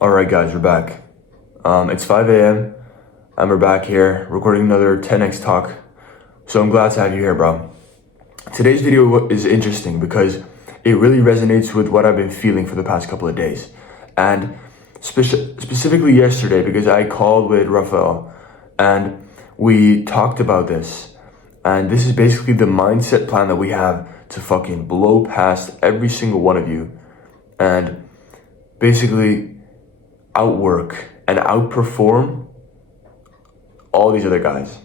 All right, guys, we're back. It's 5 a.m. and we're back here recording another 10x talk. So I'm glad to have you here, bro. Today's video is interesting because it really resonates with what I've been feeling for the past couple of days. And specifically yesterday, because I called with Rafael and we talked about this. And this is basically the mindset plan that we have to fucking blow past every single one of you and basically outwork and outperform all these other guys.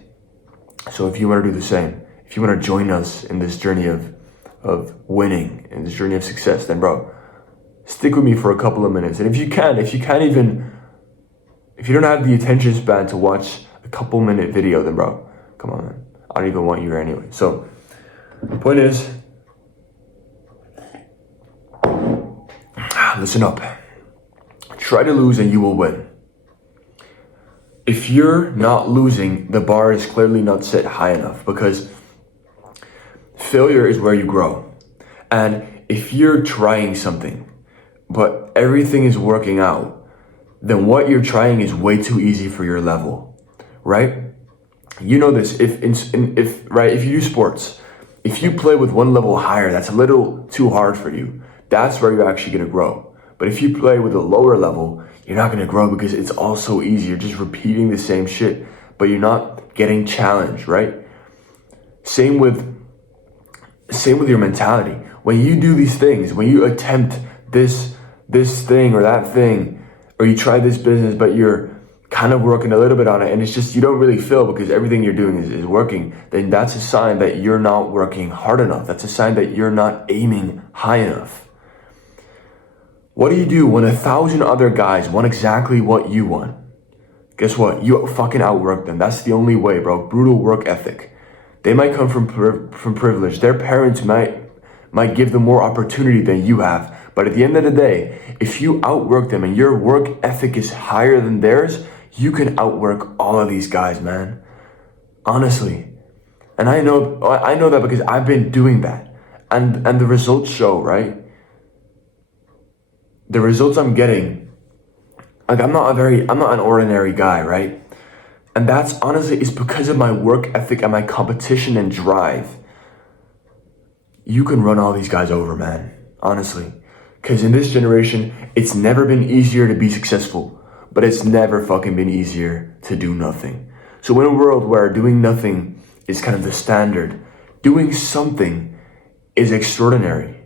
So if you want to do the same, if you want to join us in this journey of winning, in this journey of success, then bro, stick with me for a couple of minutes. And if you don't have the attention span to watch a couple minute video, then bro, come on, man. I don't even want you here anyway. So the point is, listen up. Try to lose and you will win. If you're not losing, the bar is clearly not set high enough, because failure is where you grow. And if you're trying something, but everything is working out, then what you're trying is way too easy for your level, right? You know this, if you do sports, if you play with one level higher, that's a little too hard for you. That's where you're actually gonna grow. But if you play with a lower level, you're not gonna grow because it's all so easy. You're just repeating the same shit, but you're not getting challenged, right? Same with your mentality. When you do these things, when you attempt this thing or that thing, or you try this business, but you're kind of working a little bit on it, and it's just, you don't really feel because everything you're doing is working, then that's a sign that you're not working hard enough. That's a sign that you're not aiming high enough. What do you do when 1,000 other guys want exactly what you want? Guess what? You fucking outwork them. That's the only way, bro. Brutal work ethic. They might come from privilege. Their parents might give them more opportunity than you have. But at the end of the day, if you outwork them and your work ethic is higher than theirs, you can outwork all of these guys, man. Honestly. And I know that because I've been doing that. And the results show, right? The results I'm getting, like I'm not an ordinary guy, right? And that's honestly, it's because of my work ethic and my competition and drive. You can run all these guys over, man, honestly. Because in this generation, it's never been easier to be successful, but it's never fucking been easier to do nothing. So in a world where doing nothing is kind of the standard, doing something is extraordinary.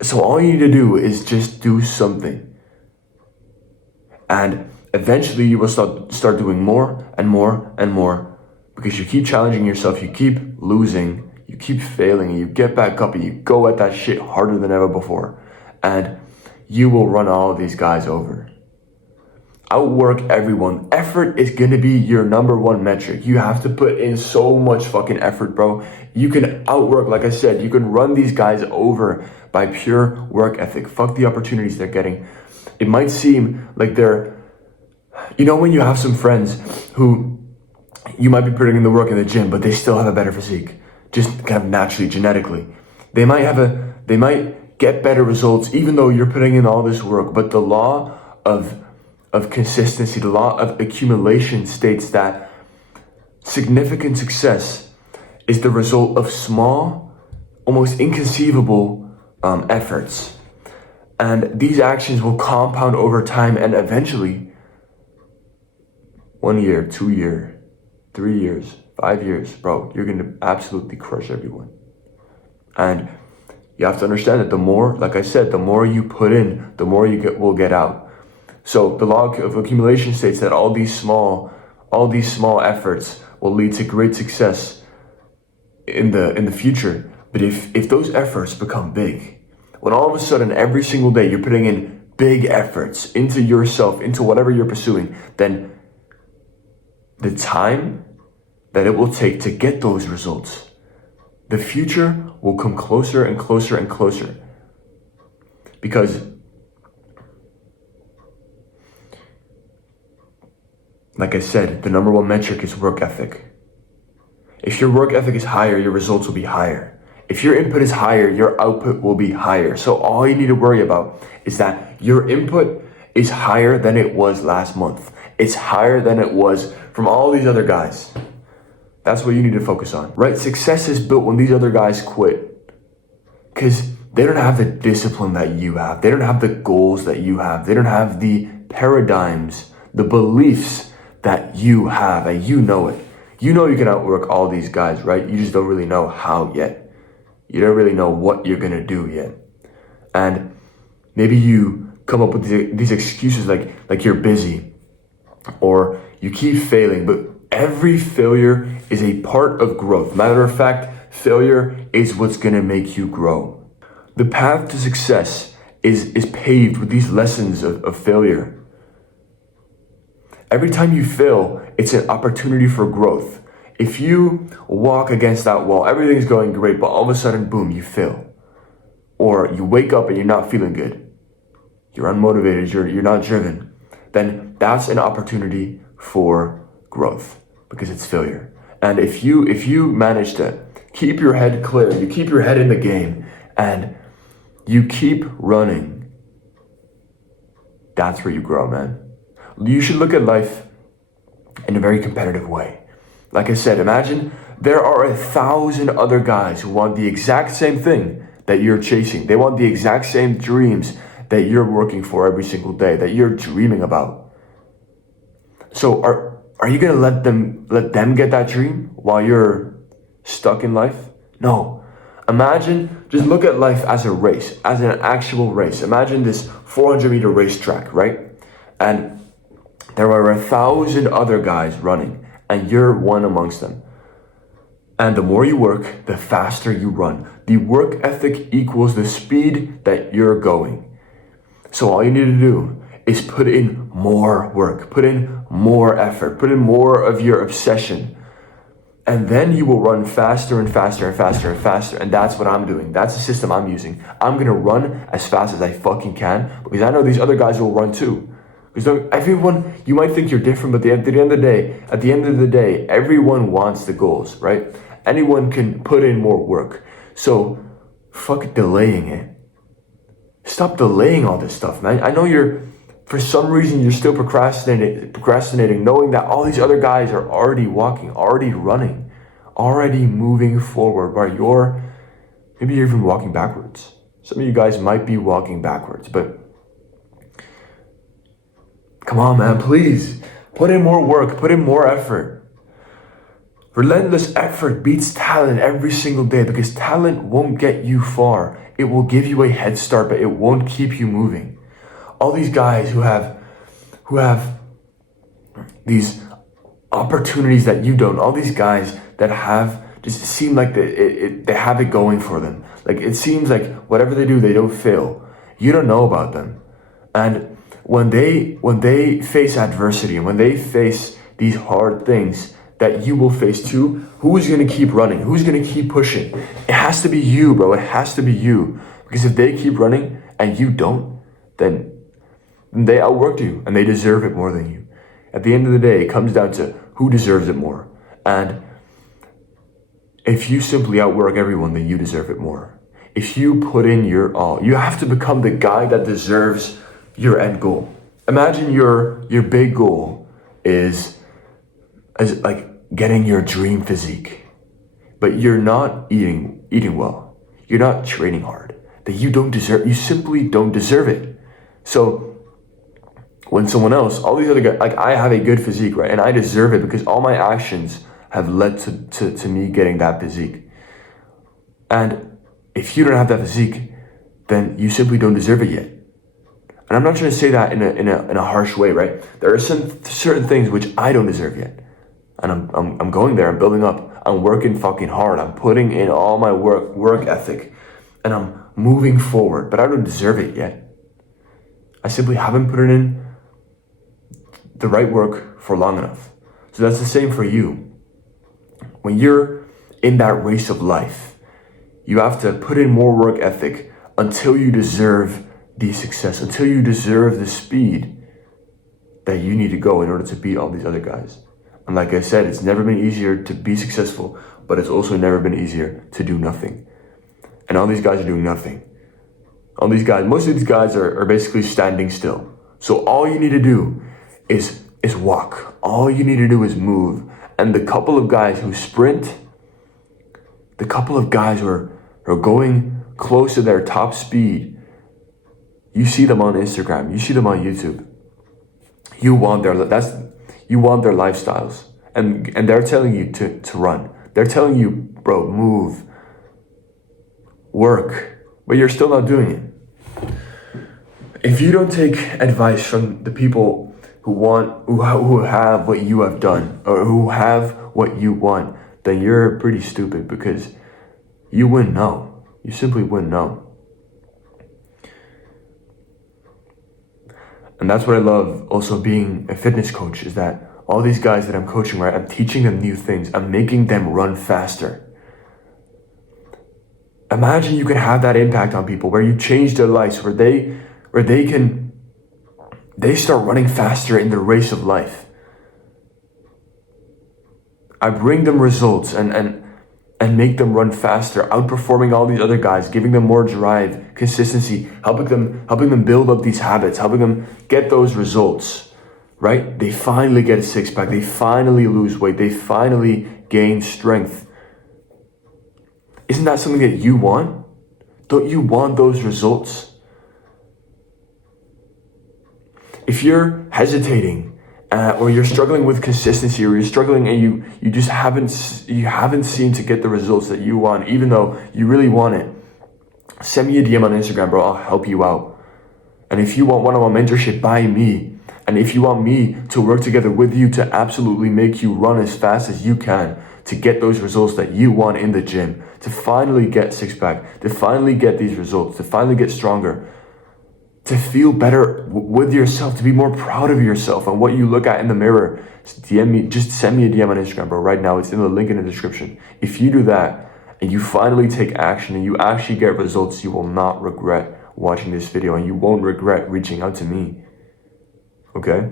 So all you need to do is just do something. And eventually you will start doing more and more and more, because you keep challenging yourself, you keep losing, you keep failing, and you get back up and you go at that shit harder than ever before. And you will run all of these guys over. Outwork everyone. Effort is gonna be your number one metric. You have to put in so much fucking effort, bro. You can outwork, like I said, you can run these guys over by pure work ethic. Fuck the opportunities they're getting. It might seem like when you have some friends who you might be putting in the work in the gym, but they still have a better physique, just kind of naturally, genetically. They might get better results even though you're putting in all this work, but the law of consistency, the law of accumulation states that significant success is the result of small, almost inconceivable efforts. And these actions will compound over time, and eventually 1 year, 2 years, 3 years, 5 years, bro, you're gonna absolutely crush everyone. And you have to understand that the more, like I said, the more you put in, the more will get out. So the law of accumulation states that all these small efforts will lead to great success in the future. But if those efforts become big, when all of a sudden every single day you're putting in big efforts into yourself, into whatever you're pursuing, then the time that it will take to get those results, the future will come closer and closer and closer. Because like I said, the number one metric is work ethic. If your work ethic is higher, your results will be higher. If your input is higher, your output will be higher. So all you need to worry about is that your input is higher than it was last month. It's higher than it was from all these other guys. That's what you need to focus on, right? Success is built when these other guys quit, because they don't have the discipline that you have. They don't have the goals that you have. They don't have the paradigms, the beliefs that you have, and you know it. You know you can outwork all these guys, right? You just don't really know how yet. You don't really know what you're gonna do yet. And maybe you come up with these excuses like you're busy or you keep failing, but every failure is a part of growth. Matter of fact, failure is what's gonna make you grow. The path to success is paved with these lessons of failure. Every time you fail, it's an opportunity for growth. If you walk against that wall, everything's going great, but all of a sudden, boom, you fail. Or you wake up and you're not feeling good. You're unmotivated, you're not driven. Then that's an opportunity for growth because it's failure. And if you manage to keep your head clear, you keep your head in the game, and you keep running, that's where you grow, man. You should look at life in a very competitive way. Like I said, imagine there are 1,000 other guys who want the exact same thing that you're chasing. They want the exact same dreams that you're working for every single day, that you're dreaming about. So are you gonna let them get that dream while you're stuck in life? No. Imagine, just look at life as a race, as an actual race. Imagine this 400-meter racetrack, right? And there are 1,000 other guys running, and you're one amongst them. And the more you work, the faster you run. The work ethic equals the speed that you're going. So all you need to do is put in more work, put in more effort, put in more of your obsession. And then you will run faster and faster and faster and faster. And that's what I'm doing. That's the system I'm using. I'm gonna run as fast as I fucking can because I know these other guys will run too. Because everyone, you might think you're different, but at the end of the day, everyone wants the goals, right? Anyone can put in more work. So fuck delaying it. Stop delaying all this stuff, man. I know for some reason you're still procrastinating, knowing that all these other guys are already walking, already running, already moving forward, while maybe you're even walking backwards. Some of you guys might be walking backwards, but come on, man, please. Put in more work, put in more effort. Relentless effort beats talent every single day because talent won't get you far. It will give you a head start, but it won't keep you moving. All these guys who have these opportunities that you don't, all these guys that have just seem like they have it going for them. Like it seems like whatever they do, they don't fail. You don't know about them. And when they face adversity and when they face these hard things that you will face too, who's gonna keep running? Who's gonna keep pushing? It has to be you, bro. It has to be you. Because if they keep running and you don't, then they outworked you and they deserve it more than you. At the end of the day, it comes down to who deserves it more. And if you simply outwork everyone, then you deserve it more. If you put in your all, you have to become the guy that deserves your end goal. Imagine your big goal is like getting your dream physique, but you're not eating well. You're not training hard. That you simply don't deserve it. So when someone else, all these other guys, like I have a good physique, right? And I deserve it because all my actions have led to me getting that physique. And if you don't have that physique, then you simply don't deserve it yet. And I'm not trying to say that in a harsh way, right? There are some certain things which I don't deserve yet. And I'm going there, I'm building up, I'm working fucking hard, I'm putting in all my work ethic, and I'm moving forward, but I don't deserve it yet. I simply haven't put it in the right work for long enough. So that's the same for you. When you're in that race of life, you have to put in more work ethic until you deserve the success, until you deserve the speed that you need to go in order to beat all these other guys. And like I said, it's never been easier to be successful, but it's also never been easier to do nothing. And all these guys are doing nothing. Most of these guys are basically standing still. So all you need to do is walk. All you need to do is move. And the couple of guys who sprint, the couple of guys who are going close to their top speed, you see them on Instagram, you see them on YouTube. You want their lifestyles. And they're telling you to run. They're telling you, bro, move, work, but you're still not doing it. If you don't take advice from the people who have what you have done, or who have what you want, then you're pretty stupid, because you wouldn't know. You simply wouldn't know. And that's what I love also being a fitness coach, is that all these guys that I'm coaching, right, I'm teaching them new things. I'm making them run faster. Imagine you can have that impact on people, where you change their lives, where they start running faster in the race of life. I bring them results and make them run faster, outperforming all these other guys, giving them more drive, consistency, helping them build up these habits, helping them get those results, right? They finally get a six-pack, they finally lose weight, they finally gain strength. Isn't that something that you want? Don't you want those results? If you're hesitating, or you're struggling with consistency, or you're struggling and you just haven't seemed to get the results that you want, even though you really want it, send me a DM on Instagram, bro. I'll help you out. And if you want one-on-one mentorship by me, and if you want me to work together with you to absolutely make you run as fast as you can, to get those results that you want in the gym, to finally get six-pack, to finally get these results, to finally get stronger, to feel better with yourself, to be more proud of yourself and what you look at in the mirror, just send me a DM on Instagram, bro. Right now, it's in the link in the description. If you do that and you finally take action and you actually get results, you will not regret watching this video, and you won't regret reaching out to me. Okay?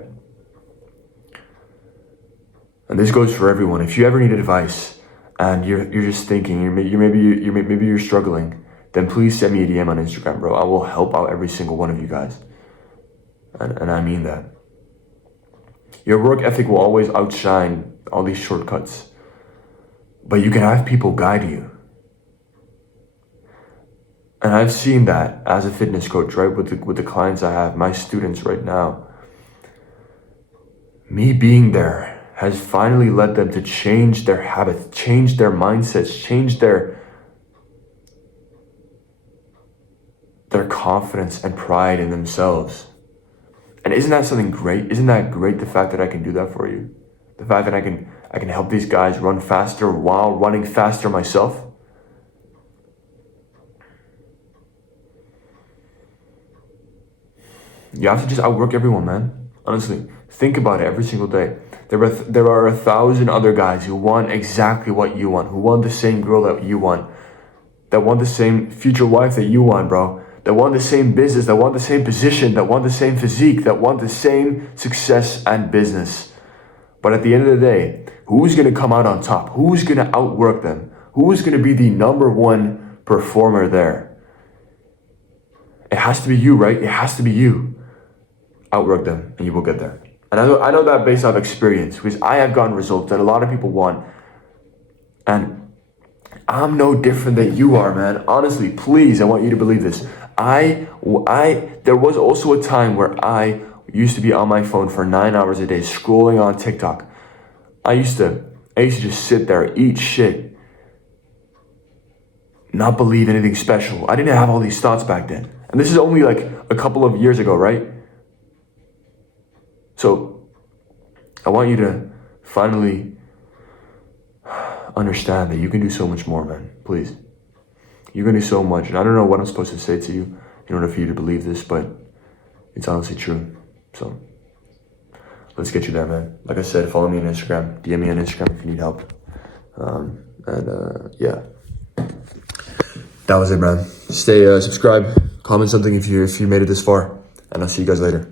And this goes for everyone. If you ever need advice and you're just thinking, maybe you're struggling, then please send me a DM on Instagram, bro. I will help out every single one of you guys. And I mean that. Your work ethic will always outshine all these shortcuts. But you can have people guide you. And I've seen that as a fitness coach, right? With the clients I have, my students right now. Me being there has finally led them to change their habits, change their mindsets, change their confidence and pride in themselves. And isn't that something great? Isn't that great, the fact that I can do that for you? The fact that I can help these guys run faster while running faster myself? You have to just outwork everyone, man. Honestly, think about it every single day. There are 1,000 other guys who want exactly what you want, who want the same girl that you want, that want the same future wife that you want, bro, that want the same business, that want the same position, that want the same physique, that want the same success and business. But at the end of the day, who's going to come out on top? Who's going to outwork them? Who's going to be the number one performer there? It has to be you, right? It has to be you. Outwork them and you will get there. And I know that based off experience, because I have gotten results that a lot of people want. And I'm no different than you are, man. Honestly, please, I want you to believe this. There was also a time where I used to be on my phone for 9 hours a day scrolling on TikTok. I used to just sit there, eat shit, not believe anything special. I didn't have all these thoughts back then. And this is only like a couple of years ago, right? So I want you to finally understand that you can do so much more, man. Please. You can do so much. And I don't know what I'm supposed to say to you in order for you to believe this, but it's honestly true. So let's get you there, man. Like I said, follow me on Instagram. DM me on Instagram if you need help. Yeah. That was it, man. Stay subscribe, comment something if you made it this far, and I'll see you guys later.